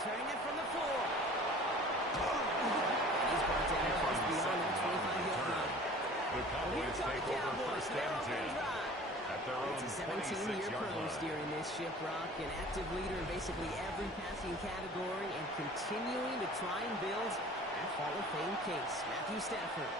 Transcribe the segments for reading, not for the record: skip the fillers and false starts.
Returning it from the 4. He's brought down just beyond that 25-yard line. The Cowboys take over first and 10 at their own 26-yard line. Steering this ship, Brock, an active leader in basically every passing category and continuing to try and build that Hall of Fame case. Matthew Stafford.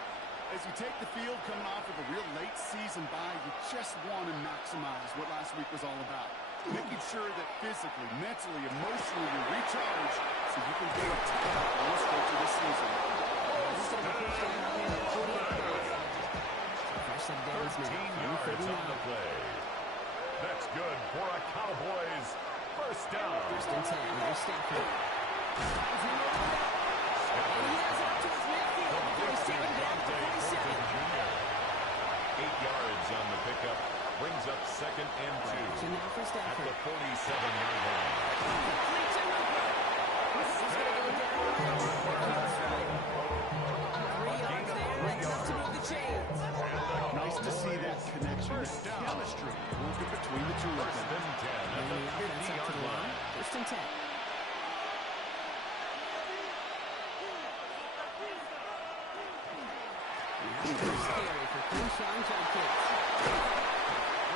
As you take the field coming off of a real late season bye, you just want to maximize what last week was all about. Making sure that physically, mentally, emotionally you're recharged so you can get a top on the stretch of the season. 13 yards on the play. That's good for a Cowboys first down. First and 10, here's Stafford. And he has out to his midfield before he's taken down to 47. 8 yards on the pickup. Brings up second and 2 now for at the Stafford. 47-yard line. This is going to go down. 3 yards there, and enough to move the chains. Nice to see that connection, First that down. chemistry working between the two of First them. and 10 at And the the offense up to 50-yard the line. line. First and 10. Scary for Keyshawn Junkins.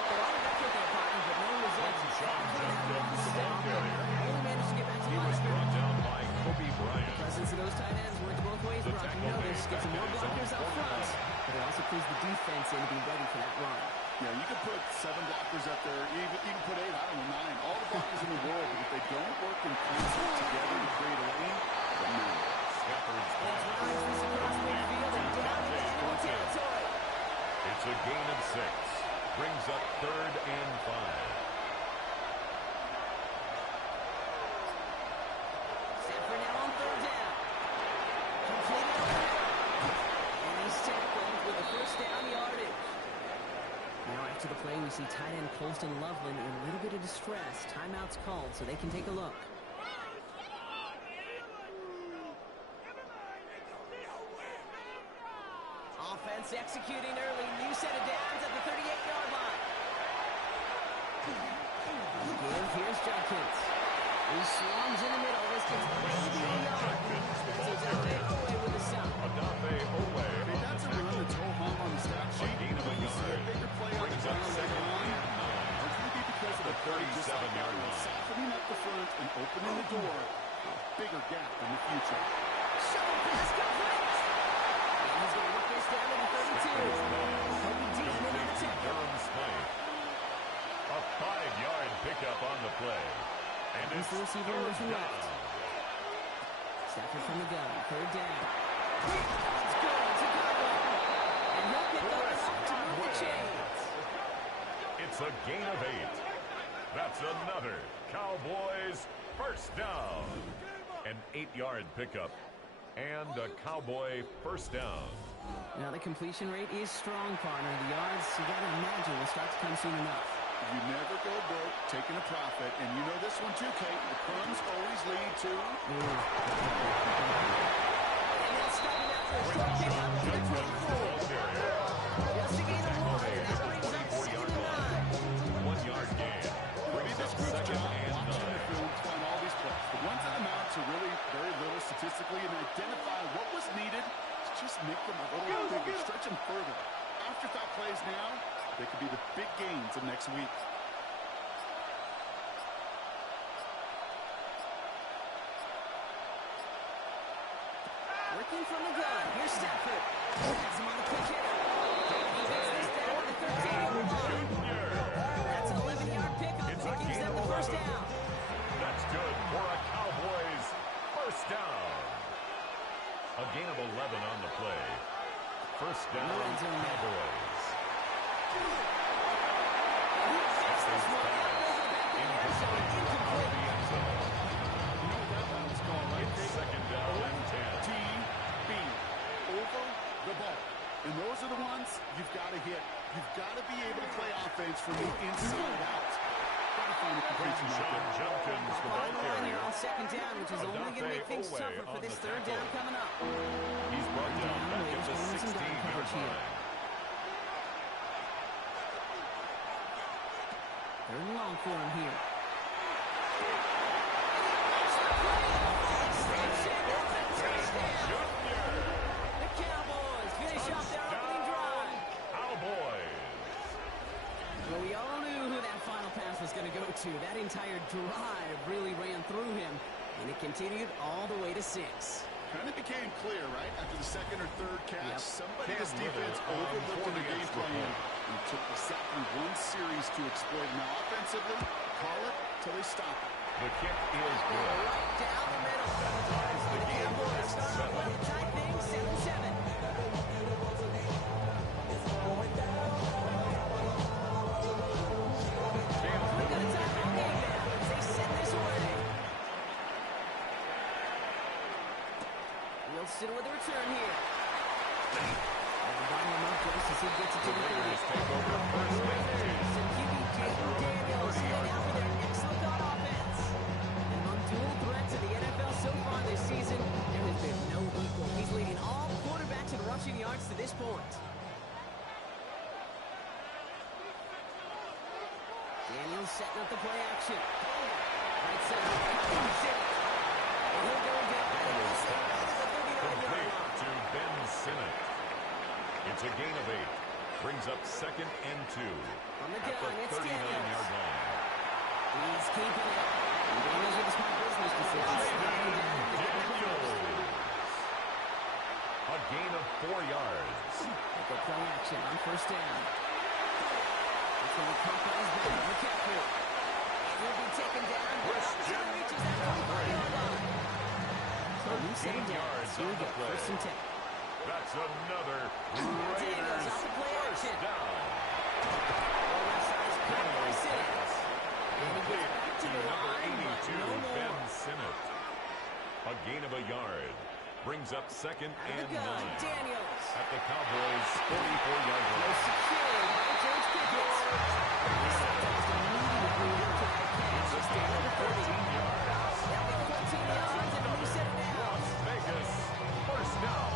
A lot of effort there, Cotton, but no results. Only managed to get back to He the was line. brought down by Kobe Bryant. Presence of those tight ends worked both ways, The Brock. You tackle know this. made Get some more back at his blockers own out front. 49. But it also clues the defense in to be ready for that run. Yeah, you can put 7 blockers up there, even put 8, I don't know, 9. All the blockers in the world, but if they don't work in concert together to create a lane, then no. Stafford's It's pass runs this across midfield and down into enemy territory. It's a gain of 6. Brings up third and 5. Stafford now on third down. Completed over the middle. And he's tackled with a first down yardage. Now after the play, we see tight end Colston Loveland in a little bit of distress. Timeout's called, so they can take a look. Offense executing early. New set of downs at the 38-yard line. Again, here's Junkins. He slams in the middle. This gets maybe a yard. That's Adafe Owe with a stop. Adafe Owe. Hey, that's a run that's ho-hum on the stat sheet. gain of a You see yard. a bigger play on the Brings up ground second later on. and 9. It's going to be because of the play just like that 37-yard one. line. Softening up the front and opening the door. A bigger gap in the future. Shuttle pass complete. And he's going to work this down to the 32. Kobe D in on the tackle. Durham's Smythe. A 5-yard pickup on the play. And He's it's the receiver third motion down. left. Stafford from the gun. Third down. It's good to Godwin. And he'll pick up enough to move the chains. It's a gain of 8. That's another Cowboys first down. An 8-yard pickup and a Cowboy first down. Now the completion rate is strong, partner. The yards, you got to imagine, will start to come soon enough. You never go broke taking a profit. And you know this one too, Kate. The crumbs always lead to... And they'll stop him after a short pickup to the 24. Just a gain of 1, and that brings up 2nd and 9. 1-yard gain. Brings up second and 9. Find all these plays. The ones that amount to really very little statistically and identify what was needed to just make them a little bigger, stretch them further. Afterthought plays now, they could be the big gains of next week. Working from the gun. Here's Stafford. Has him on the quick hitter. He gets this down to the 13-yard line. That's an 11-yard pickup. It's It a gives gain them of the first 11. down. That's good for a Cowboys first down. A gain of 11 on the play. First down, Cowboys. Stafford's pass. Incomplete. The end zone. You know what that one was called, right? It's second down and 10. T-B. Over the ball. And those are the ones you've got to hit. You've got to be able to play offense from the inside out. Got to find a completion right Sean there. Junkins, the ball Bottom line carrier. here on second down, which is only going to make things Adafe tougher for Owe this on the third tackle. down coming up. He's brought down back at the Williams going in some down 16-yard coverage here. line. Third and long for him here. drive really ran through him, and it continued all the way to 6. Kind of became clear, right? After the second or third catch, somebody in Cam this defense Little overlooked for their the game extra plan point. and took the sack in one series to exploit. Now, offensively, call it till they stop it. The kick is good. Right down the middle. That ties the The game Cowboys at start off 7. well to tie things 7-7. We're going to tie the game now as they send this away. Wilson with a return here. And binding him up close as he gets it to the 30. Raiders take over first and 10. Some QB Jaden Daniels heading out for their next look on offense. And among dual threats in the NFL so far this season, there has been no equal. He's leading all quarterbacks in rushing yards to this point. Daniels setting up the play action. Right side, he's in it. And he'll go down at the 39-yard Complete line. to Ben Sinnott. It's a gain of 8. Brings up 2nd and 2 On the at the gun, it's 39-yard line. He's keeping it. And Daniels with a smart business decision. Sliding down to get that first. A gain of 4 yards. At the play action on first down. It's going to come by his back. McCaffrey. And he'll be taken down. Christian Reaches that 45-yard line. So we set him 13 down. yards Here we on the go. play. First and 10. That's another Daniels Raiders off the play first action. down. Left side's caught by Simmons. And he gets Complete back to to the number line, but 82, no more. Ben Sinnott. A gain of a yard. Brings up 2nd Out and of the gun, 9 Daniels. at the Cowboys' 44-yard line. Secured by George Pickens. He's sentenced immediately after that catch. He's down to the 30. 13 yards. They'll get 14 yards and a reset it down. Las Vegas, first down.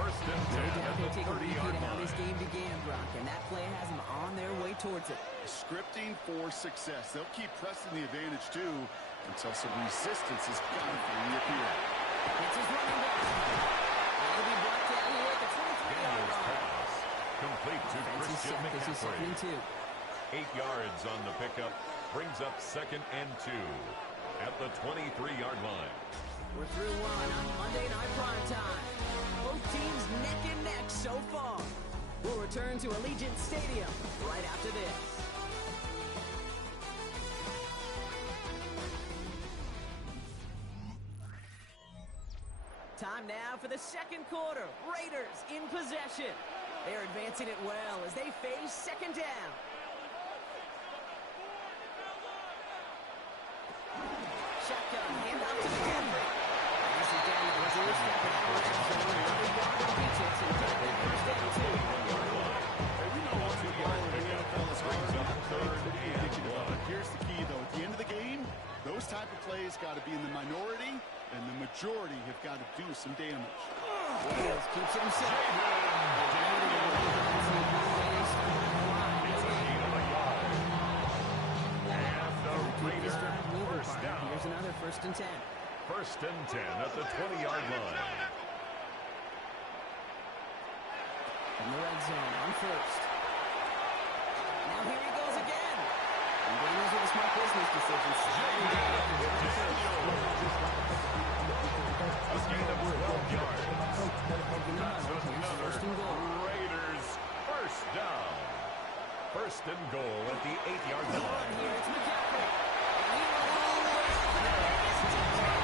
First and 10 No doubt at they'll the take a repeat 30-yard of how this line. game began, Brock, and that play has them on their way towards it. Scripting for success. They'll keep pressing the advantage, too, until some resistance has got to reappear. It's his running back. He'll be brought down here at the 23-yard Daniels line. pass. Complete to Defense is Christian set. This is second and McCaffrey. 2. 8 yards on the pickup. Brings up 2nd and 2 at the 23-yard line. We're through one on Monday Night Primetime. Both teams neck and neck so far. We'll return to Allegiant Stadium right after this. Time now for the second quarter. Raiders in possession. They're advancing it well as they face second down. Shotgun, handoff to McCaffrey. This is down to the doorstep of that red zone. Another yard on Beatrix and take that first down, too. Hey, we know what's the ball in the NFL is hard. Brings up 3rd and 1. Here's the key, though. At the end of the game, those type of plays got to be in the minority, and the majority have got to do some damage. Wales keeps it himself. And the Raiders first down. Here's another first and 10. First and 10 at the 20-yard line. In the red zone on first. Now here he goes again. And Daniels with a smart business decision. Sliding down to the first. A gain of 12 yards. That's Here's first and goal. another Raiders first down. First and goal at the 8-yard On line. here, it's McCaffrey. And he will roll away for the biggest touchdown.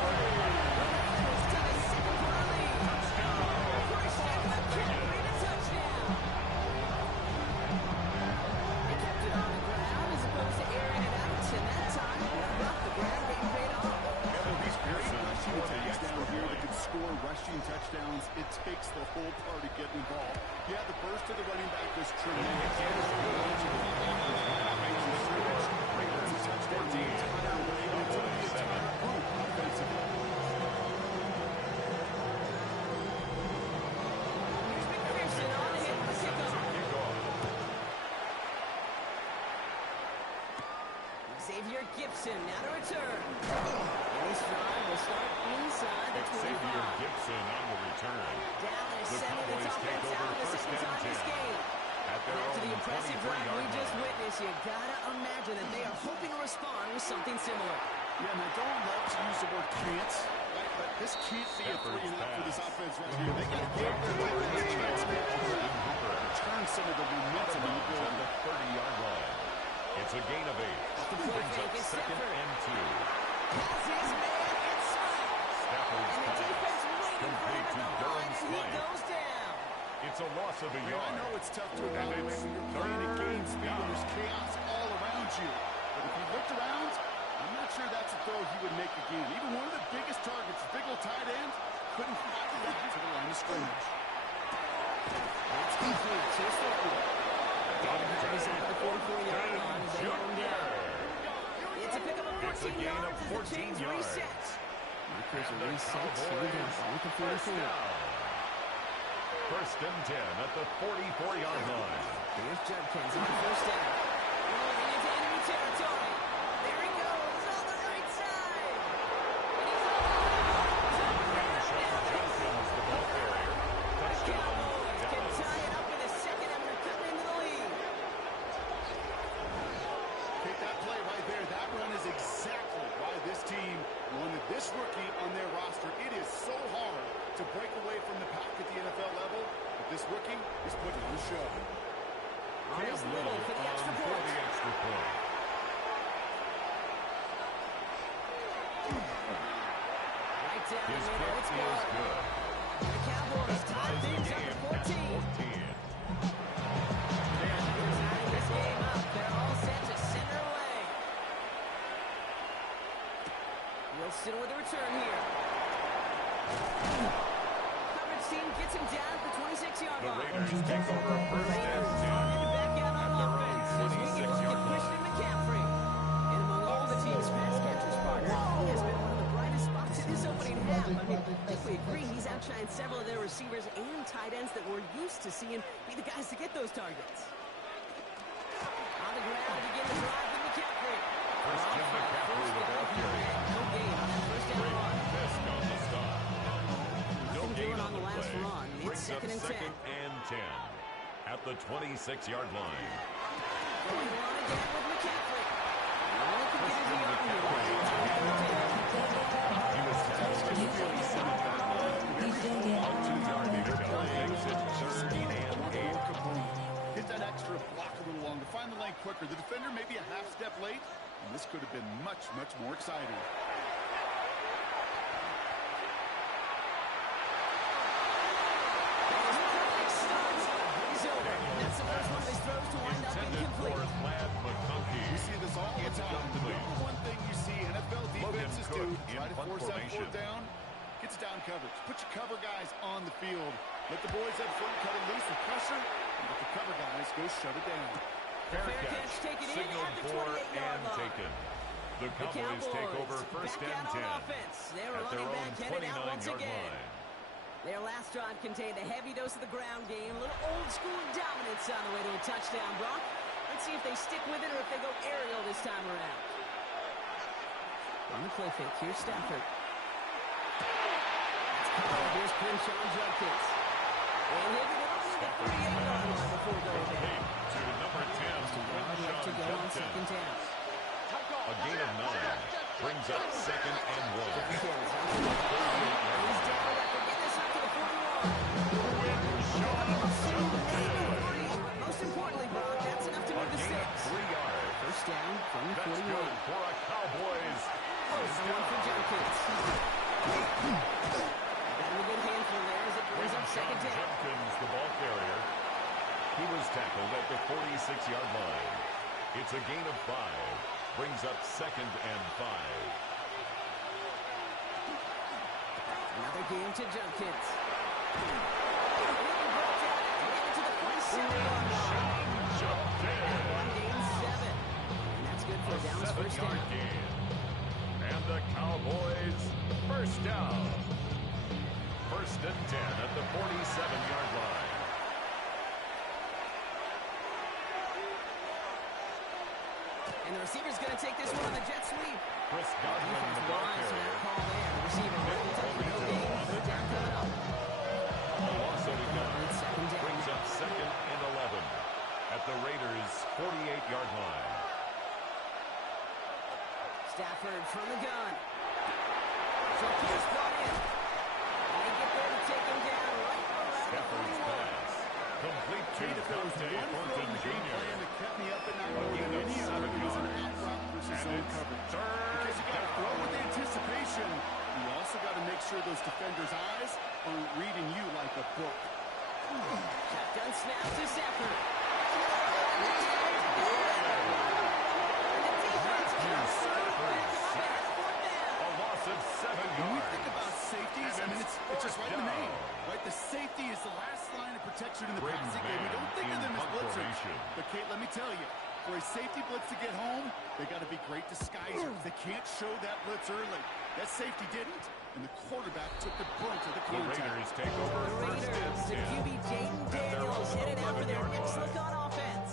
Raiders take a second-quarter lead. Christian McCaffrey to touchdown. They kept it on the ground as opposed to airing it out, and that time, the ground game paid off. These great rushing attacks down here that can score rushing touchdowns. It takes the whole party getting involved. Yeah, the burst of the running back was tremendous. Touchdown the entire way into the entire group offensively. Here's McPherson on the hit for the kickoff. Xavier Gibson now to return. And this drive will start inside the 25. Xavier Gibson on the return. Dallas The sending its Cowboys take offense over out for the first second and time this 10 game. at their After the own impressive drive 23-yard we just line. witnessed, you gotta imagine that they are hoping to respond with something similar. Yeah, and I don't love to use the word can't, right? But this can't be a 3-and-out for this offense right here. They got to give their offense a chance to turn some of the momentum in the At building. the 30-yard line. It's a gain of 8. Brings up second and 2. Has his man and smiles. Stafford's And the pass. defense waiting for him Complete at to the Durham line, and he Smythe. goes down. It's a loss of a Man, I yard. know it's tough to evaluate when you're playing at game speed and there's chaos all around you. But if you looked around, I'm not sure that's a throw he would make again. Even one of the biggest targets, big old tight end, couldn't quite get to the line of scrimmage. That's complete. Here's Thornton. He's at the 44-yard line as they hold him down. It's a pickup of 14 gain of yards as the 14 chains yards. reset. Makers And a the reset. Here we go. Ball at the Cowboys 44. first down. First and 10 at the 44-yard line. Here's Judkins on the first down. Rolling into enemy territory. There he goes on the right side. And he's Johnson's the ball carrier. Touchdown, Cowboys can Dallas. tie it up in a second after cutting into the lead. Take that play right there. That run is exactly why this team wanted this rookie on their roster. It is so hard to break away from the pack at the NFL level, but this rookie is putting on a show. Here's Little for the extra For point. the extra point. Right down the His middle. kick It's is good. good. The Cowboys tie Ties the things up game at at 14. 14. They're tying this game up. They're all set to center away. Wilson with a return here. Coverage team gets him down at the 26-yard The line. Raiders take over first and 10 Back out on at their own offense as we can look 26-yard at Christian line. McCaffrey. And among all the team's pass catchers, partner, he has been one of the brightest spots in this opening half. I mean, if we agree, he's outshined several of their receivers and tight ends that we're used to seeing be the guys to get those targets. On the ground to begin the drive with McCaffrey. Christian McCaffrey, the ball carrier. No gain on that first down run. Fisk on the stop. No Nothing gain doing on on the the last play. run. It's Brings up second and 10. second and 10 at the 26-yard line. Going on again with McCaffrey. Only can get his Christian yard here. He was tasked to really sit at that line. All 2-yard pickup makes it third and 8. Get that extra block a little longer. Find the lane quicker. The defender may be a half step late, and this could have been much, much more exciting. He's over. That's the first one of his throws to wind up Intended for incomplete. Lad McConkey. You see this all the It's time. incomplete. Number one thing you see NFL defenses do, Cook in try to punt force that formation. fourth down, gets down coverage. Put your cover guys on the field. Let the boys up front cut it loose with pressure, and let the cover guys go shut it down. Fair Fair catch, catch taken in signaled at the for 28-yard and line. taken. The The Cowboys take over first back and out 10 on offense. They're at their running own back headed out once 29-yard again. line. Their last drive contained a heavy dose of the ground game, a little old-school dominance on the way to a touchdown, Brock. Let's see if they stick with it or if they go aerial this time around. On the play fake, here's Stafford. Here's Crenshaw and Judkins. And he'll get over the 38-yard line before going down. To number 10, Just a yard left to go on second down. A gain of 9 brings up second and 1. Judkins on the play. He's down after getting this up to the 41. Most importantly, Brock, that's enough to A move the gain of sticks. 3 yards. First down from the That's 41. good for a Cowboys first Another one for down. Judkins. Got him a good handful there as it brings up second down. Judkins, the ball carrier. He was tackled at the 46-yard line. It's a gain of 5. Brings up second and 5. Another game to Judkins. And he broke down after getting to the 47-yard line. One gain, 7. And that's good for a down first down. 7-yard gain. And the Cowboys first down. First and 10 at the 47-yard line. And the receiver's going to take this one on the jet sweep. Chris Godwin, Defense the ball wise for that carrier. call there. The receiver making touch for no gain. Third down coming up. A loss of a yard. Second down. Brings up second and 11. from the gun. So pass brought in. And they get there to take him down right around the Stafford's 41. pass. Complete to If there was Dante one throw Thornton in the game Jr. plan that kept me up at night A more gain than of any 7 other, it was an yards. out route versus And zone it's coverage. third Because you got to throw down. with anticipation. You also got to make sure those defenders' eyes aren't reading you like a book. Shotgun snap to Stafford. A loss of 7 When we yards. think about safeties, And I mean, it's it's just right in the fourth name. down. Right? The safety is the last line of protection in the Brings passing game. We man don't think of in them as punt blitzers. formation. But, Kate, let me tell you, for a safety blitz to get home, they got to be great disguisers. They can't show that blitz early. That safety didn't, and the quarterback took the brunt of the The contact. Raiders take over The first and Raiders, the 10. QB Jaden Daniels headed out for their next look on offense.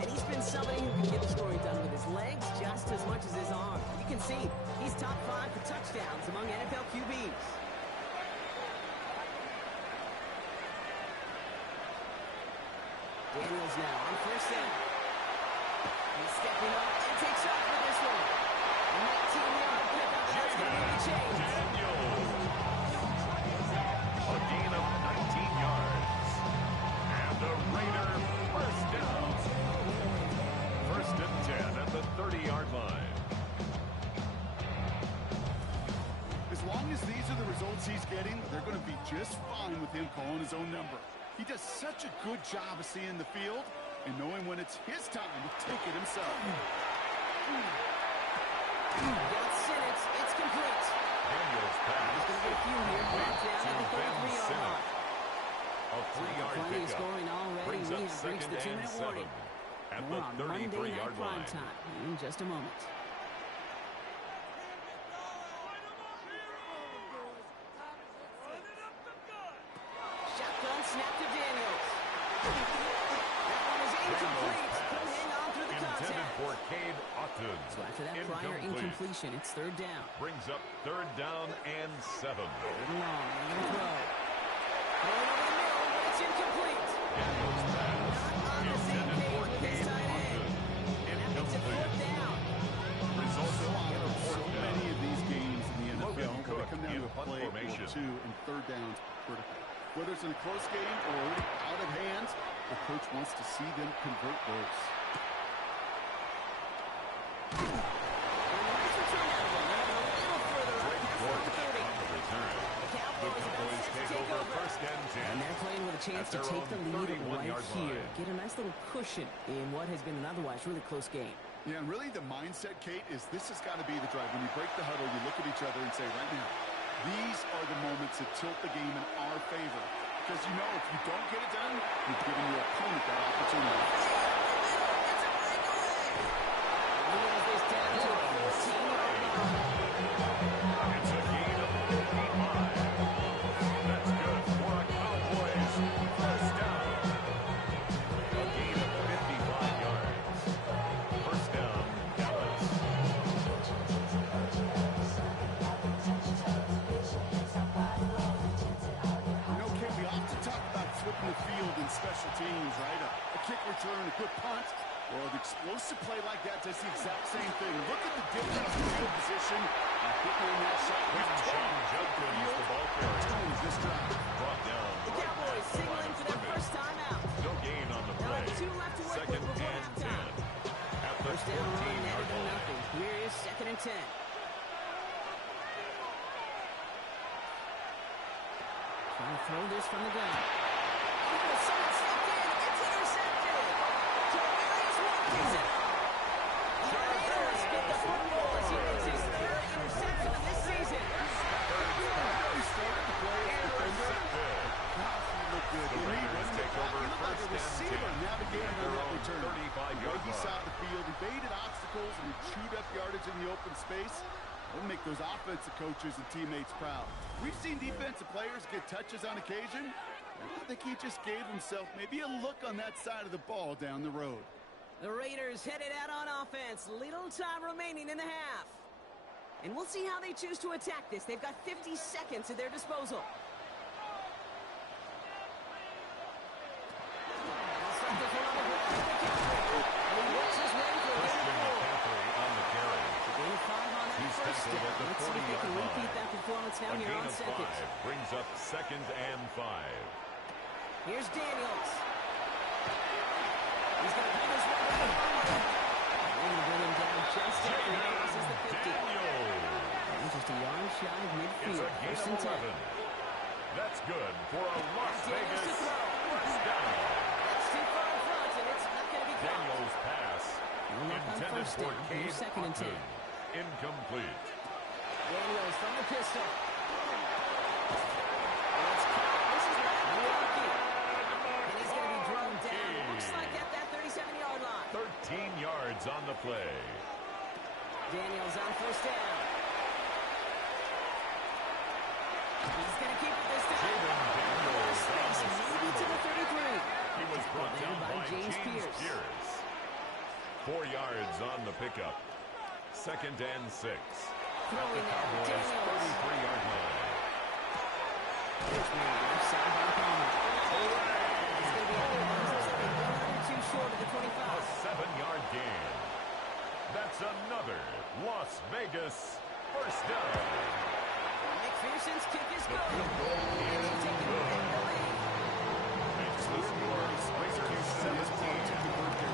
And he's been somebody who can get the story done with his legs just as much as his arm. You can see he's top 5 for touchdowns among NFL QBs. Daniels now on first down. He's stepping up and takes off with this one. 19-yard pickup. That's going to be the change. Daniels. A gain of 19 yards. And the Raider first down. First and 10 at the 30-yard line. As long as these are the results he's getting, they're going to be just fine with him calling his own number. He does such a good job of seeing the field and knowing when it's his time to take it himself. Got Sinnott. It's complete. Daniels pass. He's going to get a few here. Brought down at the 33-yard line. A 3-yard Plenty of pickup. scoring already. Brings We up have reached second the and 2-minute 7 warning. at More the on Monday Night 33-yard Prime line. Time in just a moment. Shotgun snap to Daniels. That one is incomplete. Couldn't hang on through the Intended contact. for Cade Otton. So after that prior incompletion, it's third down. Brings up third down and 7. Third and long. They're going to throw. Going over the middle, but it's incomplete. Daniels pass. Not on the same Intended page for with his Cade tight end. Otton. And that makes it fourth down. Results So in a so fourth many down. of these games in the NFL, Logan when Cook they come down in to a punt play formation. or two, and third downs critical. Whether it's in a close game or already out of hands, the coach wants to see them convert those. And the nice return out of him. They're a little further up past the 30. On the return. The The Cowboys about Cowboys set to take take over over. first and 10. And they're playing with a chance At to their take the own lead right 31-yard here. line. Get a nice little cushion in what has been an otherwise really close game. Yeah, and really the mindset, Kate, is this has got to be the drive. When you break the huddle, you look at each other and say, right now, these are the moments that tilt the game in our favor. Because you know if you don't get it done, you're giving your opponent that opportunity. Wheels this down to a 14-yard line. It's a gain of 55. That's good for a Cowboys first down. A gain of 55 yards. First down, Dallas. You know, Kate, we often talk about flipping the field in special teams, right? A kick return, a good punt. Well, an explosive play like that does the exact same thing. Look at the difference in field position. And hitting on that shot. Quentin Jenkins, the ball carrier. Totally this drive. Brought down. The Cowboys signaling for their first time out. No gain on the Now play. with 2 left to work Second with before and halftime. 10. At the First down run, 14-yard netted to line. nothing. Here is second and 10. Trying to throw this from the gun. Oh, someone stepped in. It's intercepted. Jarvis Watkins it up. Raiders get the football as he makes his third interception of this season. He started to play as a defender. Gosh, he looked good. The He Raiders was take over he looked like a first and receiver 10 navigating at on their that own return. 35-yard Right beside line. the field, he baited obstacles and he chewed up yardage in the open space. It'll make those offensive coaches and teammates proud. We've seen defensive players get touches on occasion. I think he just gave himself maybe a look on that side of the ball down the road. The Raiders headed out on offense. Little time remaining in the half. And we'll see how they choose to attack this. They've got 50 seconds at their disposal. They'll start this one on the ground with McCaffrey. And he works his way for a gain Christian of 4. McCaffrey on the carry. Gain of 5 on that He's first tackled down. at the Let's see if they 40-yard can repeat line. that performance now A here gain on of second. 5 brings up 2nd and 5. Here's Daniels. He's going to pull this one down. They're going to bring him down just after he crosses the 50. Daniels. And just a yard shy of It's midfield. a gain First of and 10. 11. That's good for a Las Daniels to Vegas throw. first down. That's too far in front, and it's not going to be caught. Daniels' pass We'll knock on intended first for down. Cade Here's second and 10. Upton. Incomplete. Daniels from the pistol. It's caught. This is lucky. And he's going to be drummed down. Looks like at that 37-yard line. 13 yards on the play. Daniels on first down. He's going to keep it this time. Jaden Daniels Space on the maybe to the 33. He was brought down By by James James Pierce. Pierce. 4 yards on the pickup. 2nd and 6. At Throwing the now, Cowboys' Daniels. 33-yard line. Here's Miller, left side by Palmer. He's going to be out of bounds. It's only 1 or 2 short of the 25. A 7-yard gain. That's another Las Vegas first down. McPherson's kick is good. And they've taken the lead. Makes the score Raiders 17.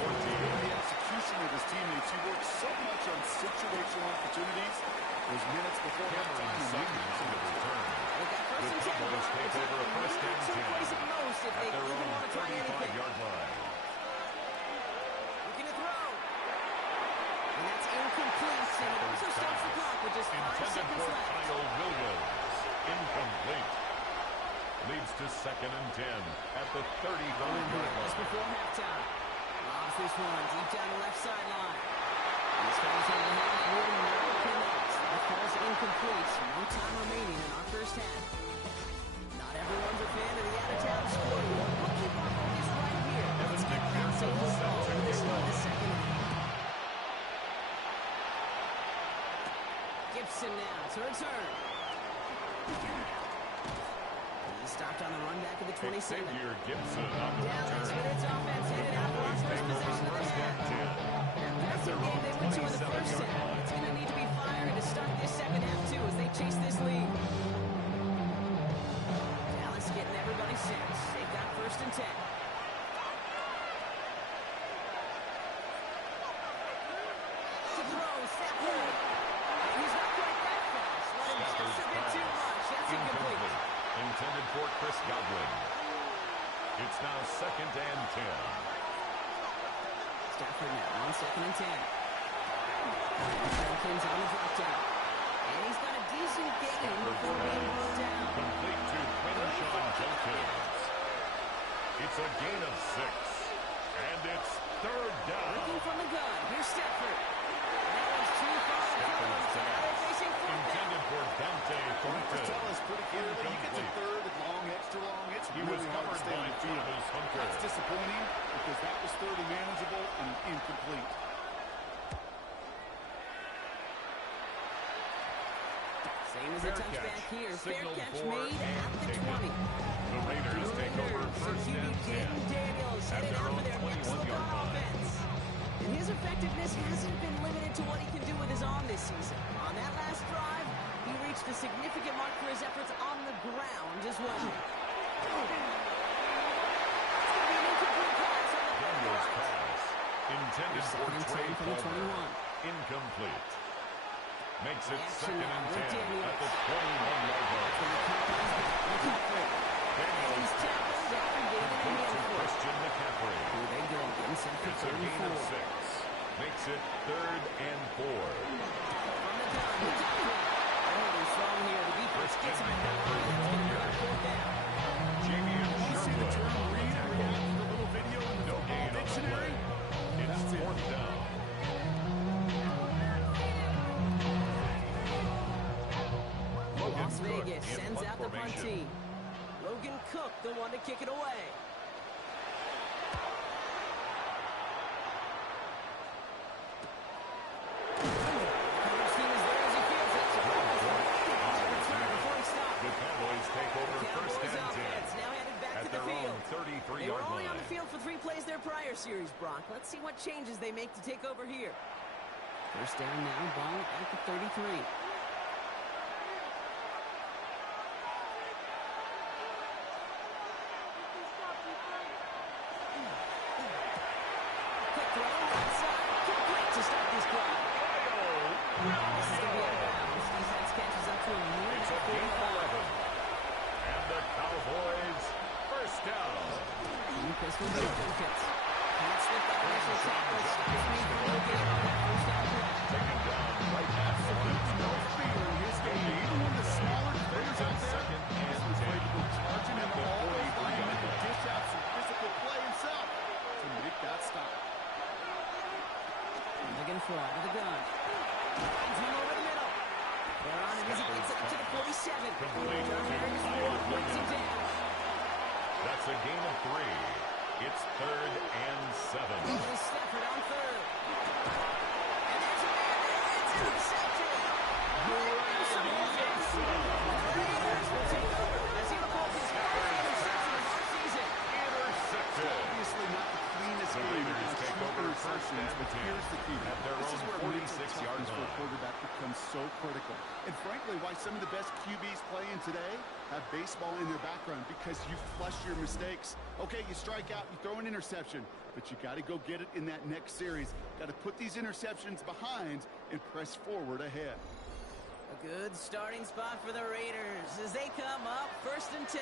The execution of his teammates, he works so much on situational opportunities. Those minutes before Cameron halftime, Sutton on the return. With that first The and 10, Cowboys take it's over a like first and to 10 place it most if at they their even own want to try anything. 35-yard line. Looking to throw. And that's incomplete. And it also stops the clock with just 5 Intended seconds for left. Kyle Williams. Incomplete. Leads to 2nd and 10 at the 35-yard Just line. before halftime. Lobs this one deep down the left sideline. This falls on the half. Will not connect. That falls incomplete. No time remaining in our first half. Not everyone's a fan of the out-of-town score. We'll keep our focus right here. Let's get back to football for this one, the second half. Gibson now to return. He stopped on the run back at the 27. Xavier Gibson on the Dallas return. with its offense headed out for its first possession of the First half. and 10. That passing game they went to in the first half. It's going to need to be firing to start this second half, too, as they chase this lead. Dallas getting everybody set. They've got first and 10. To throw, Stafford. And he's not quite that fast. Let him just a bit too much. That's incomplete. Intended for Chris Godwin. It's now 2nd and 10. Stafford now on 2nd and 10. Jenkins on the drop down. And he's got a decent gain before being brought down. Complete to Quinshon Jenkins. It's a gain of 6. And it's 3rd down. Looking from the gun. Here's Stafford. That was too far in front of him. So now they're facing fourth down. Intended for Dante Thornton. Tell us pretty clearly, you get to Incomplete. third and long, extra long, it's He really was hard to covered stay on by the field. Travis Hunter. That's disappointing because that was third and manageable and incomplete. Same as a Fair touchback catch. here. Fair Signaled catch for made at and the taken. 20. The Raiders take over first QB and 10 Jaden Daniels at headed their out own for their next look 21-yard on line. offense. And his effectiveness hasn't been limited to what he can do with his arm this season. On that last drive, he reached a significant mark for his efforts on the ground as well. Daniels pass. Intended for Trey from the Palmer. 21. Incomplete. Makes it Action 2nd now and with 10 Daniels. at the 21-yard line. He's tackled after gaining a To handful. Christian McCaffrey. Here they go, getting set for It's a 3 gain and of 4. 6. Makes it 3rd and 4. From the gun, McCaffrey. Holding strong here. The defense gets him at the line. That's going to bring up 4th down. Jamian You see the Sherwood term on the read and tackle. react to the little video in the No football gain on the dictionary? play. It's 4th down. Logan Las Cook Vegas in sends punt out the punt formation. team. Logan Cook, the one to kick it away. Coverage team is there as he fields it. Return before he stops. The Cowboys take over first Cowboys and 10 offense now headed back at to the their own field. They 33-yard were only on line. the field for 3 plays their prior series, Brock. Let's see what changes they make to take over here. First down now, ball at the 33. Out of the gun. Finds one over the middle. They're on it as he gets up to the 47. Brings him down. That's a gain of 3. It's 3rd and 7. Stafford on 3rd. And there's a man. It's intercepted. Some offense. The Raiders will take over as he records his first interception of the season. Intercepted. Obviously not the cleanest The game Raiders take over first and but here's the key. at their This own is where 46-yard for a line. quarterback becomes so critical. And frankly, why some of the best QBs playing today have baseball in their background, because you flush your mistakes. Okay, you strike out, you throw an interception, but you got to go get it in that next series. Got to put these interceptions behind and press forward ahead. A good starting spot for the Raiders as they come up 1st and 10.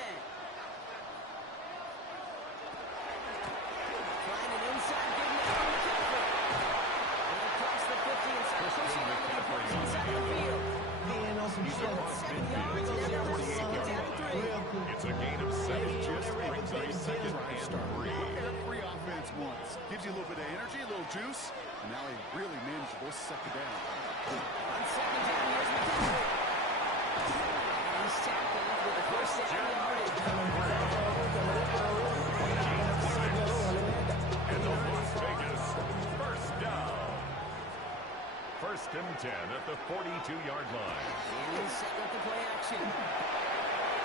Trying an inside good man from McCaffrey. And across the 50 inside, pushing on the opponents inside the field. He's across 7 yards, and now they're second down and 3. It's a gain of 7. Just Brings up 2nd and 3. Every offense wants. Gives you a little bit of energy, a little juice, and now a really manageable 2nd down. On 2nd down, here's McCaffrey. And he's tackled with the first down yardage. And the Las Vegas first down. 1st and 10 at the 42-yard line. And he's setting up the play action.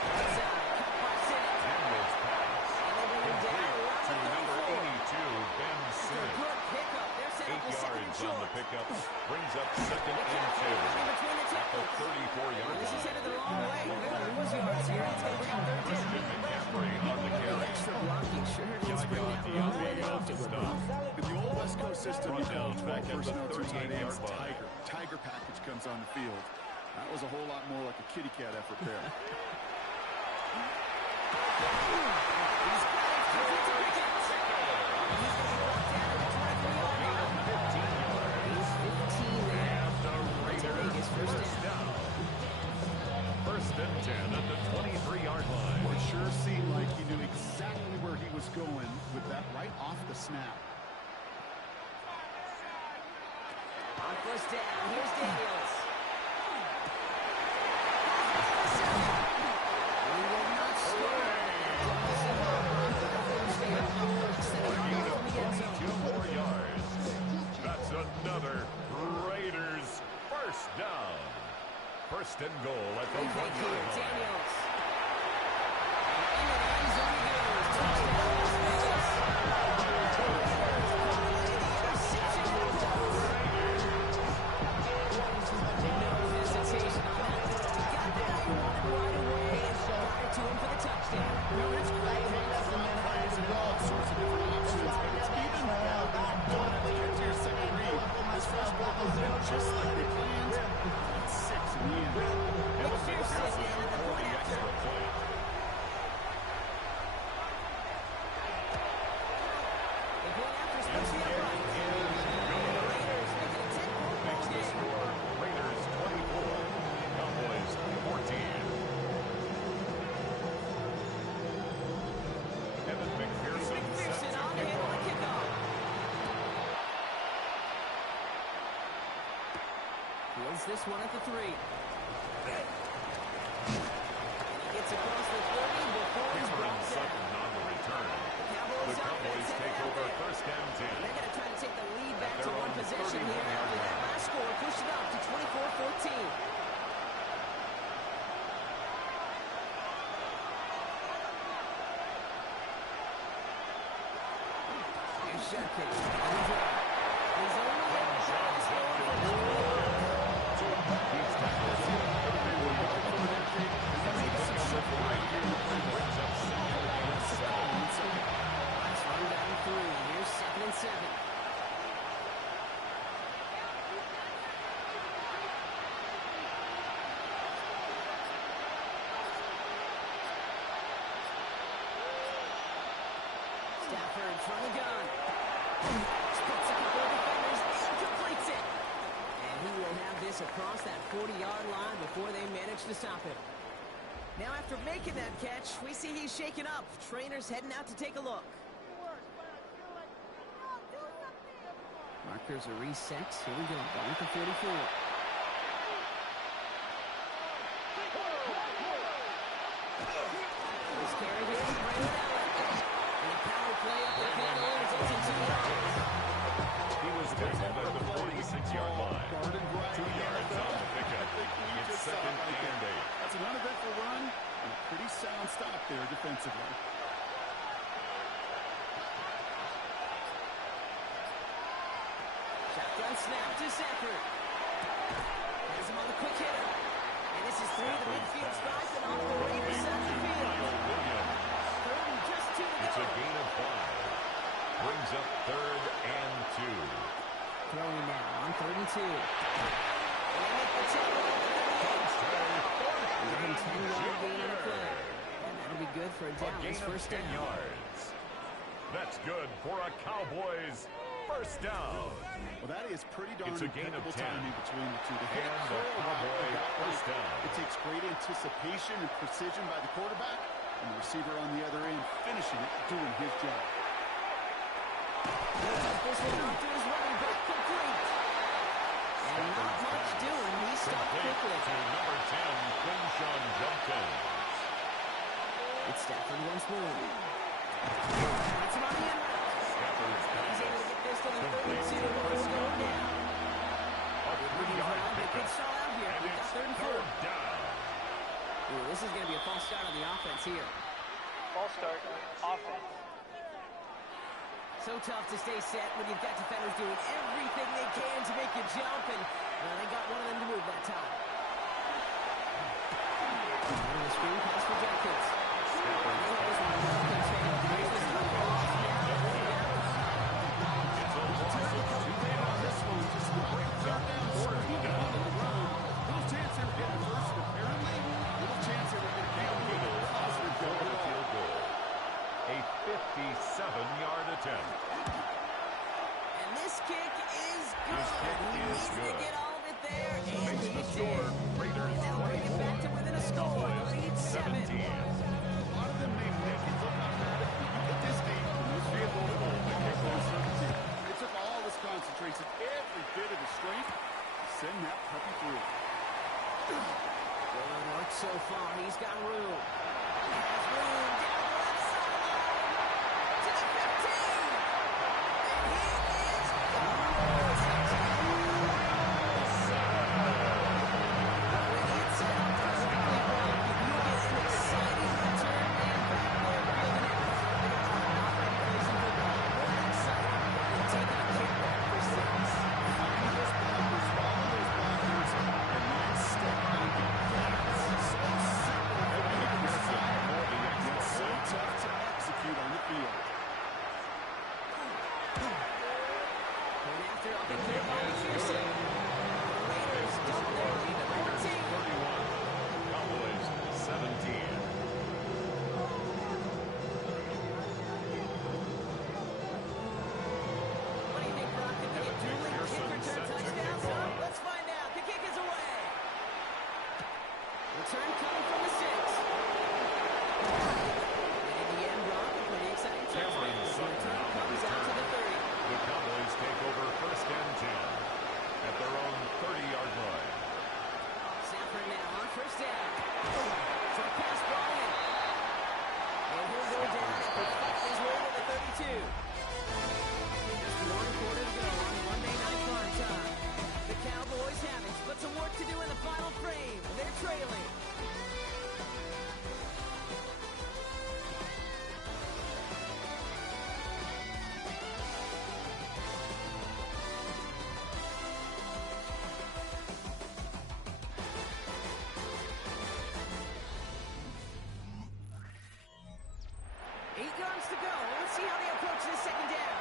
Outside, caught by Simmons. Campbell's pass. And they bring him down around To the number 34. 82, Ben Simmons. Good pickup. They're set up 8 with 2nd and yards on short. the pickup. Brings up 2nd and 2. In between the At the tackles. 34-yard This is line. headed the wrong way. They're going to lose yards here. It's going to bring up 3rd down. McCaffrey on the carry. Extra blocking sure didn't bring that wrong way they hoped it would. In the old West Coast system, you call Front down 12 back at the personnel, 2 tight 38-yard ends, line. Tiger package comes on the field. That was a whole lot more like a kitty cat effort there. He's got it. He's into Pickens. And he's going to be brought down at the 23-yard line. 15 yards. He's 15 there. And the Raiders Vegas first down. 1st and 10 at the 23-yard line. It sure seemed like he knew exactly where he was going with that right off the snap. On 1st down, here's Daniels. He will not score. Gain of 22 more yards. That's another Raiders first down. 1st and goal at the 1-yard line. Daniels. And into the end zone he goes. Touchdown, Las Vegas. Interception. No hesitation on that. Got the guy you wanted right away and got it to him for the touchdown. No, it's great. Plays and all sorts of different options, but it's even better when you don't have to get to your second read. This first ball goes in just like they planned. It's 6 in the end. McPherson at the point after. Extra point. The point after is supposed to be upright. Raiders make it a 10-point ball Makes the game. score Raiders 24, Cowboys 14. Evan McPherson set McPherson to on to kick handle the off. kickoff. Fields this one at the 3. And he gets across the 30 before he's Cameron brought down. Sutton on the return. The Cowboys take over 1st and 10. They're going to try to take the lead back to their one own possession 31 here after that last score. Push it up to 24-14. Here's Shaq. He's only able to score for from the gun. Splits a couple of defenders and completes it. And he will have this across that 40-yard line before they manage to stop him. Now after making that catch, we see he's shaken up. Trainer's heading out to take a look. Markers are reset. Here we go. Ball at the 44. This carry here is Brandon Allen. And the power play up the middle results in 2 yards. He was tackled at the 46-yard line. 2 yards on the pickup. It's second and 8. That's an uneventful run and a pretty sound stop there defensively. Shotgun snap to Sanford. Has him on the quick hitter. And this is through the midfield stripe and off the Raiders' side of the field. Third and just 2 to go. It's a gain of 5. Brings up 3rd and 2. Throwing now on 3rd and 2. And they make the tackle at the 38. Give him 10-yard gain on the play. And that'll be good for a down. His first down. 10 yards. That's good for a Cowboys first down. Well, that is pretty darn It's a gain of 10. timing between the two. To hit And a a Cowboy first down. It takes great anticipation and precision by the quarterback, and the receiver on the other end finishing it, doing his job. This one off to his running back, complete. And not much doing. He stopped quickly. To number 10, Quinshawn Judkins. It's Stafford once more. That's him on the end route. He's able to get this to the 32 before going down. They could stall out here. We've got 3rd and 4. Ooh, this is going to be a false start on the offense here. False start, offense. So tough to stay set when you've got defenders doing everything they can to make you jump, and well, they got one of them to move that time. And a screen pass for Judkins. A 57-yard attempt. And this kick is good. This kick He is needs good. to get all of it there, and Makes he the did. score Raiders And they'll bring it back to within a score. Lead 7. 17. A lot of them may make it look automatic. At this stage, this field goal uncertainty. It took all his concentration, every bit of his strength to send that puppy through. Good work so far. He's got room. He has room down the left sideline to the 15. And he is gone. When it's out perfectly well, you get an exciting return man back there building it. Plays in football. More exciting than taking a kick back for 6. Finding those blockers, following those blockers, and then step on the gas. So simple for him to decide, yet so tough to execute on the field. And after up in there, Bobby Pearson. The Raiders double their lead to 13. 31. Cowboys 17. What do you think, Brock? Can they get dueling kick return touchdowns? Let's find out. The kick is away. Return coming from the 6. And in the end, Brock, a pretty exciting touchdown. The return comes out to the 30. The Cowboys take over 1st and 10 at their own 30-yard line. Sanford now on 1st down. Short pass brought in. And he'll go down and perfect his way to the 32. Just 1 quarter to go on Monday Night Prime Time. The Cowboys have it, but some work to do in the final frame. They're trailing. To go. Let's see how they approach this 2nd down.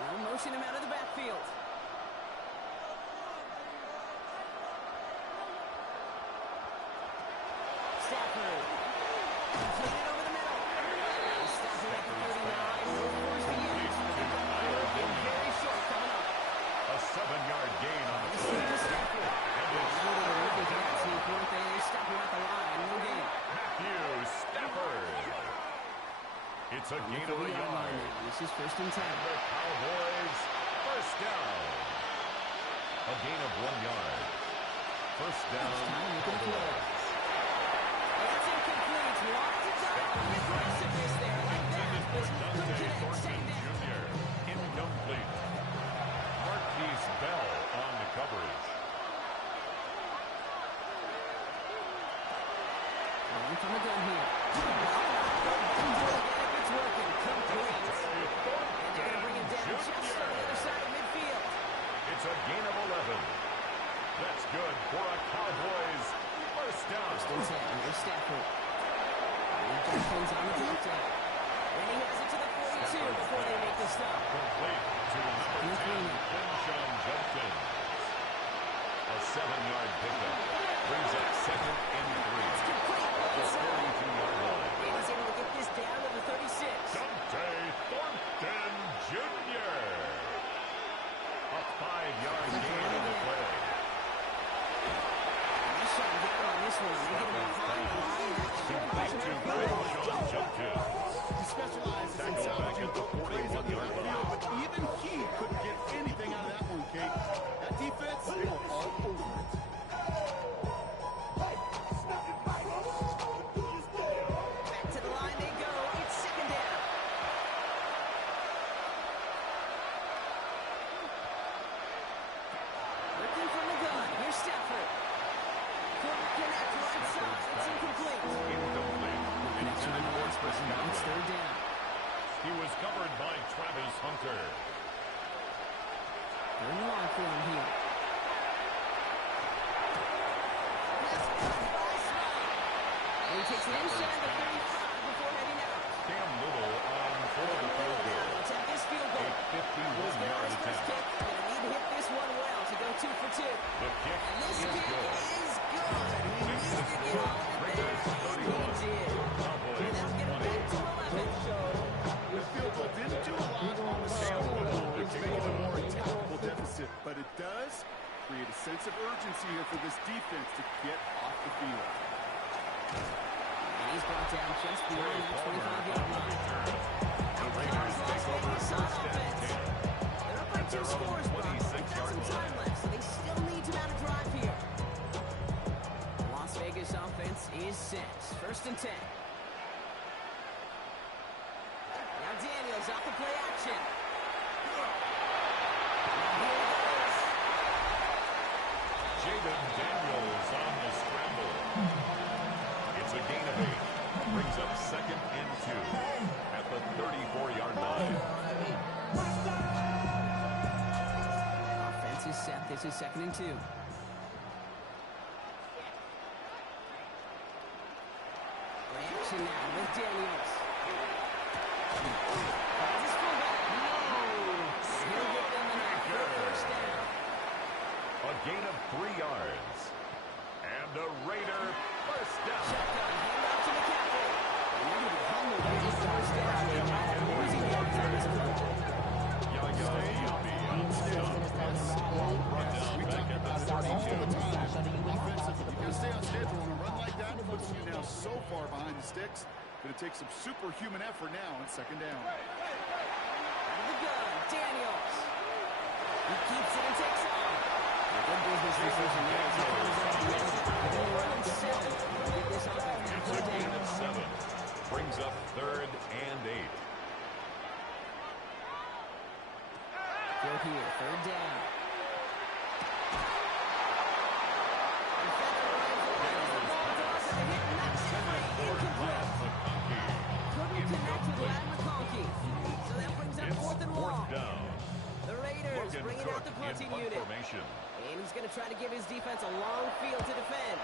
They'll motion him out of the backfield. It's a gain of a 40-yard line yard. now. This is first and 10. And the Cowboys first down. A gain of 1 yard. First down, Cowboys. That's incomplete. Lots of time on the aggressiveness there. Like that. Intended for Couldn't Dante connect. Thornton Second down. Jr. Incomplete. Marquise Bell on the coverage. Rolling from the gun here. It's working. Complete. And they're going to bring him down just on the other side of midfield. It's a gain of 11. That's good for a Cowboys first down. First and 10. Here's Stafford. Jenkins on the drop down. And he has it to the 42 before they make the stop. Complete to number 10, Quinshon Judkins. A 7-yard pickup. Brings up second and 3. It's complete. The 42-yard line. And he's able to get this down to the 36. Dante Thornton Jr. A 5-yard gain in the play. Nice shot down on this one. They get him a high line. Complete to Quinshon Judkins. He specializes in Tackle back at the plays on the 41-yard field, line. but even he couldn't get anything out of that one, Kate. That defense, they were all over it. Back to the line they go. It's second down. Looking from the gun. Here's Stafford. Couldn't connect right side. It's incomplete. Incomplete. Intended for Chris It's Godwin. third down. He was covered by Travis Hunter. Third and long for him here. And he takes it inside the 35 before heading out. Cam Little on for the field goal. Let's have this field A goal. 51-yard First attempt. kick. Gonna need to hit this one well to go 2 for 2. The kick And this is kick good. is good. He needs to get all of it there. And he did. Cowboys And that'll get him back to 11. The field goal didn't do a lot on the scoreboard. It's making a more attackable deficit, but it does create a sense of urgency here for this defense to get off the field. And he's brought down just behind the 25-yard line. The Raiders take over first and 10. They're up by 2 scores, but they've got 26-yard some time line. left, so they still need to mount a drive here. The Las Vegas offense is set. First and 10. Now Daniels off the play action. Jaden Daniels on the scramble. It's a gain of 8. Brings up second and 2 at the 34-yard line. Offense is set. This is second and 2. Play action now with Daniels. Finds his fullback. No! He'll get them enough for a first down. A gain of 3 yards. And a Raider first down. Shotgun, hand off to McCaffrey. And they're going to be humbled with this first down. Losing yards on this play. Yaya Diaby on the stop. Brought down back at the 42. Offensively, you gotta stay on schedule and a run like that puts you now so far behind the sticks. Gonna take some superhuman effort now on second down. Out of the gun, Daniels. He keeps it and takes off. A good business decision there as he comes out to the end. They're running 7. They'll get this offense back It's to a the gain game. of 7. Brings up third and 8. Throw here, third down. Couldn't connect with Lad McConkey. So that brings up It's fourth and long. fourth down. The Raiders Logan bringing Cook out the in punting punt unit. formation. And he's going to try to give his defense a long field to defend.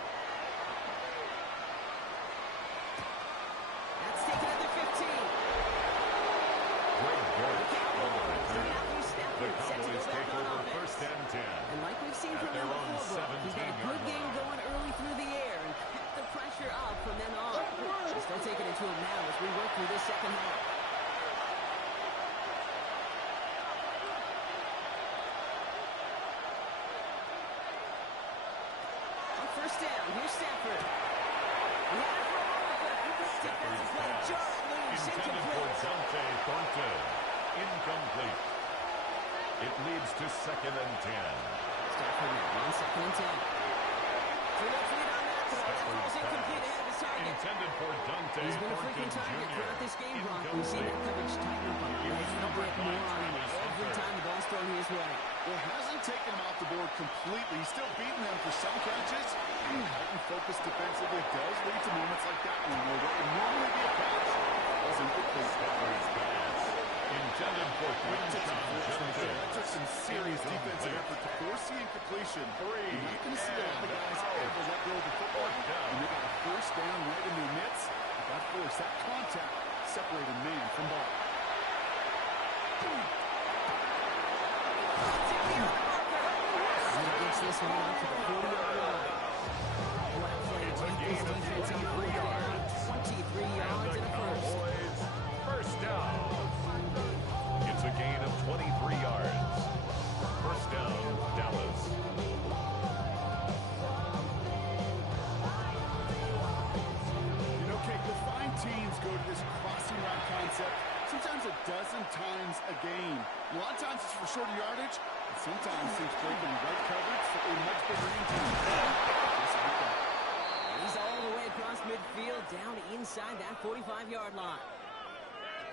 That's taken at the 15. Greg Garrett on the Cowboys, return. Matthew Stafford The set to go Cowboys back take on over offense. first and 10. And like we've seen At from their him own before, Bro, he's got a 17-yard good game line. going early through the air and kept the pressure up from then on. He's still taking it to him now as we work through this second half. On first down, here's Stafford. He had it for a moment, but he makes defensive play. Jarrett Lee Intended for Dante Thornton. Incomplete. It leads to 2nd and 10. Stafford now on 2nd and 10. Full up lead on that throw. That throws incomplete ahead of his target. Intended for Dante He's been a Thornton freaking target Jr. throughout this game, Brock. We've seen that coverage tighten up a little bit more on him every time the ball's thrown his way. Well, hasn't taken him off the board completely. He's still beating them for some catches. Heightened focus defensively does lead to moments like that one where what would normally be a catch wasn't complete. Stafford's pass. Intended for Quinton Johnson. That took some serious defensive effort to force the incompletion. You're not going to see a lot of guys ever let go of the football. And they got a first down right in their midst. That force, that contact, separated man from ball. Gets this one out to the 40-yard line. What a play to take this defense on 4 yards. 23 yards and a first. Cowboys, first down. It's a gain of 23 yards. First down, Dallas. You know, Kate, you'll find teams go to this crossing route concept sometimes a dozen times a game. A lot of times it's for shorter yardage, and sometimes teams break in the right coverage for a much bigger impact. He's all the way across midfield, down inside that 45-yard line.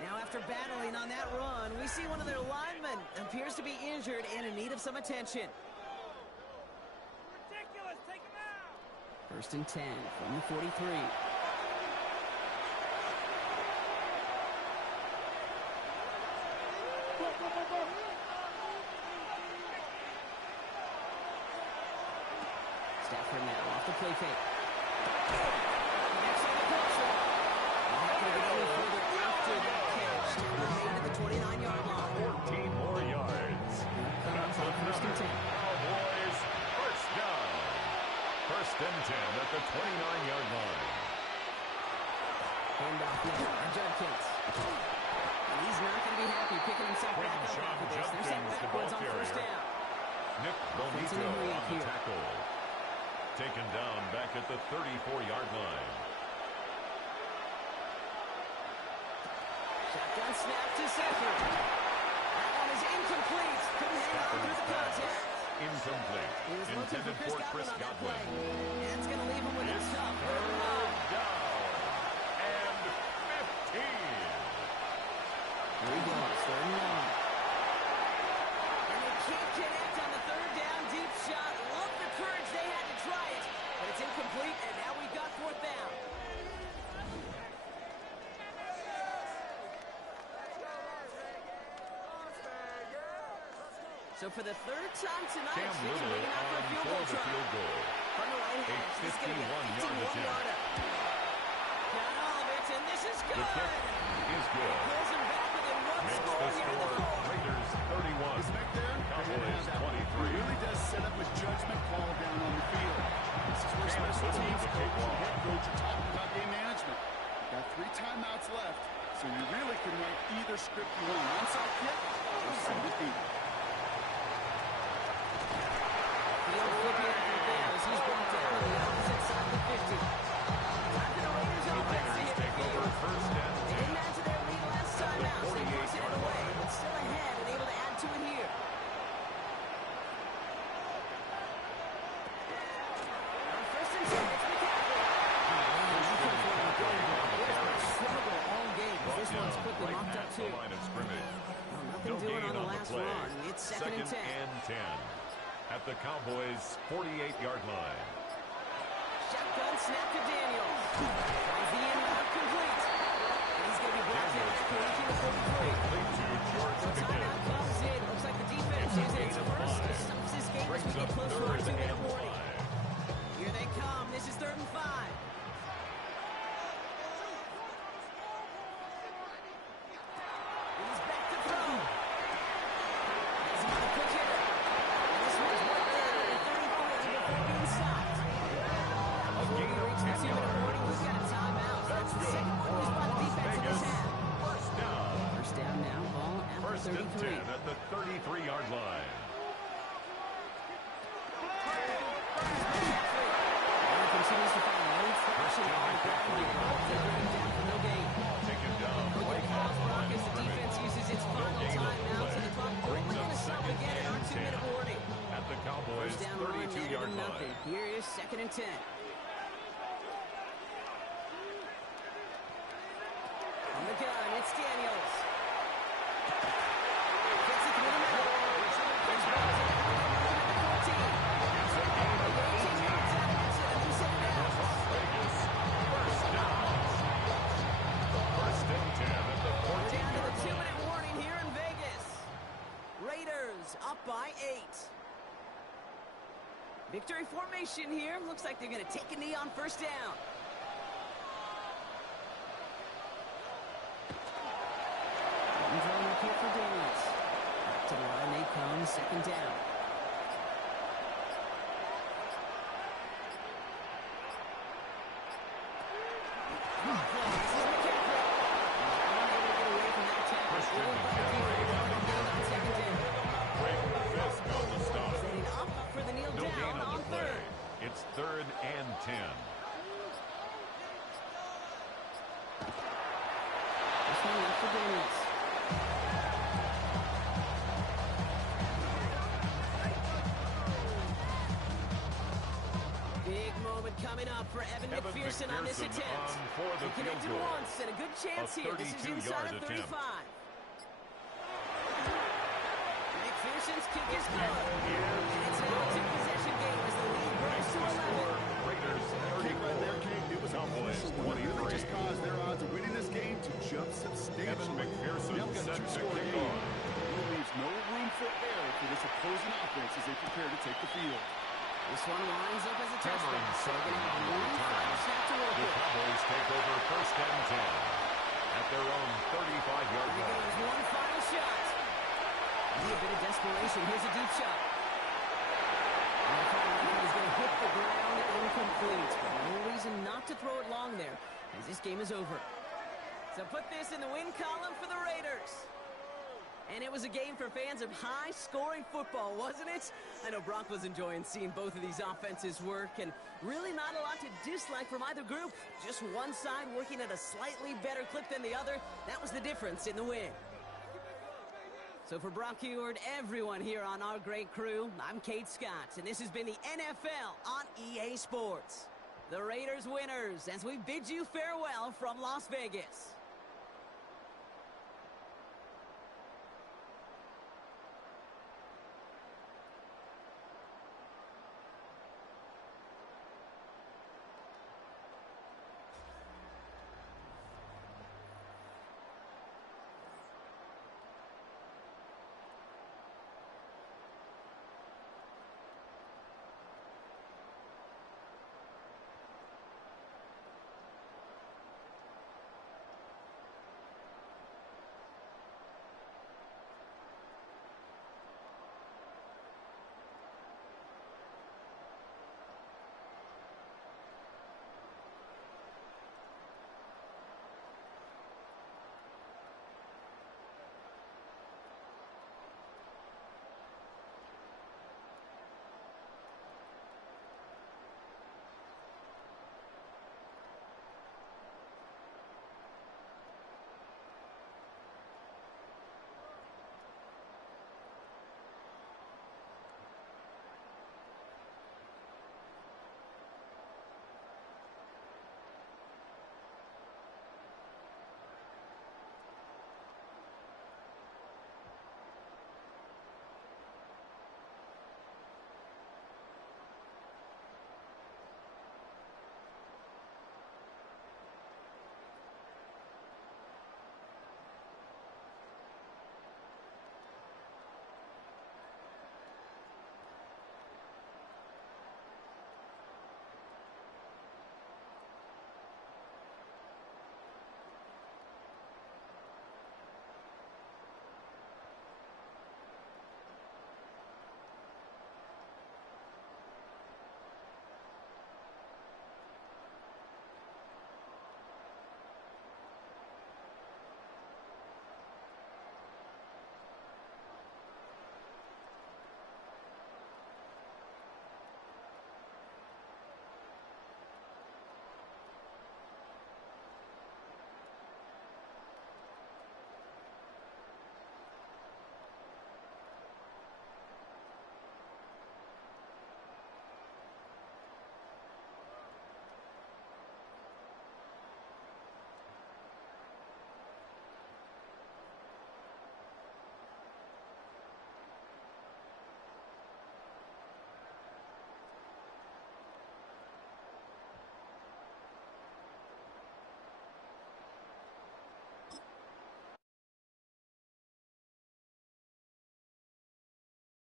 Now, after battling on that run, we see one of their linemen appears to be injured and in need of some attention. Ridiculous. Take him out. First and 10 from the 43. Stafford now off the play fake. Next on the pressure. Not going to get any further after that catch. Remain at the 29-yard line. 14 more yards. That's on first and 10. Cowboys, first down. First and 10 at the 29-yard line. Handoff now. Judkins. And he's not going to be happy picking himself back up after this. They're sent backwards on first down. Nick Bonito on the tackle. Taken down back at the 34-yard line. Shotgun snap to Stafford. That one is incomplete. Couldn't hang on through the contact. Incomplete. He was looking Intended for Chris Chris Godwin on that Godwin. play. And it's going to leave him with a tough third down. And 15. Here he goes, third and long. And they can't connect on the third down deep shot. Love the courage they had to try it, but it's incomplete, and now we've got fourth down. So for the third time tonight, Cam Little looking out for a on field for goal the try. field goal. From the right A hash, he's going to get a 51-yard 51-yarder. Got all of it, and this is The good. kick is good. Pulls him back within one Makes score the here in the score fourth. Raiders 31. Is back there? Cowboys He 23. really does set up a judgment call down on the field. This is where Cam special Little teams with the coach and kick head coach are talking about game management. Got 3 timeouts left, so you really can run either script you want. Onside kick or send it deep. Field flipping out there as he's brought down on the opposite side of the 50. Time for the Raiders offense to hit the Take over field. first They and didn't add to their lead last time out, so they forced it 48-yard away, line. but still ahead and able to add to it here. On first and 10, it's McCaffrey. Struggle all game. This one's quickly right mocked up past too. the line of scrimmage. Well, nothing No doing gain on the on the last play. run. It's second and 10. and 10 at the Cowboys' 48-yard line. Shotgun snap to Daniels. Finds the end route complete. And he's going to be brought down at the 43. Complete to George So Pickens. timeout comes in. Looks like the defense using its first to stop this game as we get close to our 2-minute warning. Here they come. This is 3rd and 5. He's back to throw. Has him on a quick hitter. And this one's right there at the 33 before being stopped. Before we reach the 2-minute warning, we've got a timeout. That's the second one used by the defense in this half. First down. First down now, ball at First the and 33. 10 at the 33-yard line. And he continues to find no traction on the ground here. They bring him down for no gain. Taken down Here is 2nd and 10. On the gun, it's Daniels. Gets it through the middle. His ball's in at the 14. It's a game of 18. Las Vegas, first down. First and 10 at the We're down to 14-yard the line. 2-minute warning here in Vegas. Raiders up by 8. Victory formation here. Looks like they're going to take a knee on first down. And drawing up here for Daniels. Back to the line they come, 2nd down. Great fist on the stop. Setting up for the kneel No gain down on on the play. 3rd. It's 3rd and 10. This one left for Daniels. Big moment coming up for Evan McPherson on this attempt. on for the He field connected goal. once and a good chance A here. This is 32-yard inside of attempt. 35. McPherson's kick is good. And it's now a 2-possession game as the lead grows to 11. Raiders Kick right there, Kate. It was a Cowboys crucial one. It really 23. just caused their odds of winning this game to jump substantially. Evan McPherson Now we got a set to two-score kick game. off. It leaves no room for error for this opposing offense as they prepare to take the field. This one winds up as a touchdown. Cameron So they're going to have Sutton one final snap to work The with. Cowboys take over 1st and 10 at their own 35-yard Here line. goes one final shot. Maybe a bit of desperation. Here's a deep shot. And the final effort is going to hit the ground incomplete. But no reason not to throw it long there, as this game is over. So put this in the win column for the Raiders. And it was a game for fans of high-scoring football, wasn't it? I know Brock was enjoying seeing both of these offenses work, and really not a lot to dislike from either group. Just one side working at a slightly better clip than the other. That was the difference in the win. So for Brock Heward, everyone here on our great crew, I'm Kate Scott, and this has been the NFL on EA Sports. The Raiders winners as we bid you farewell from Las Vegas.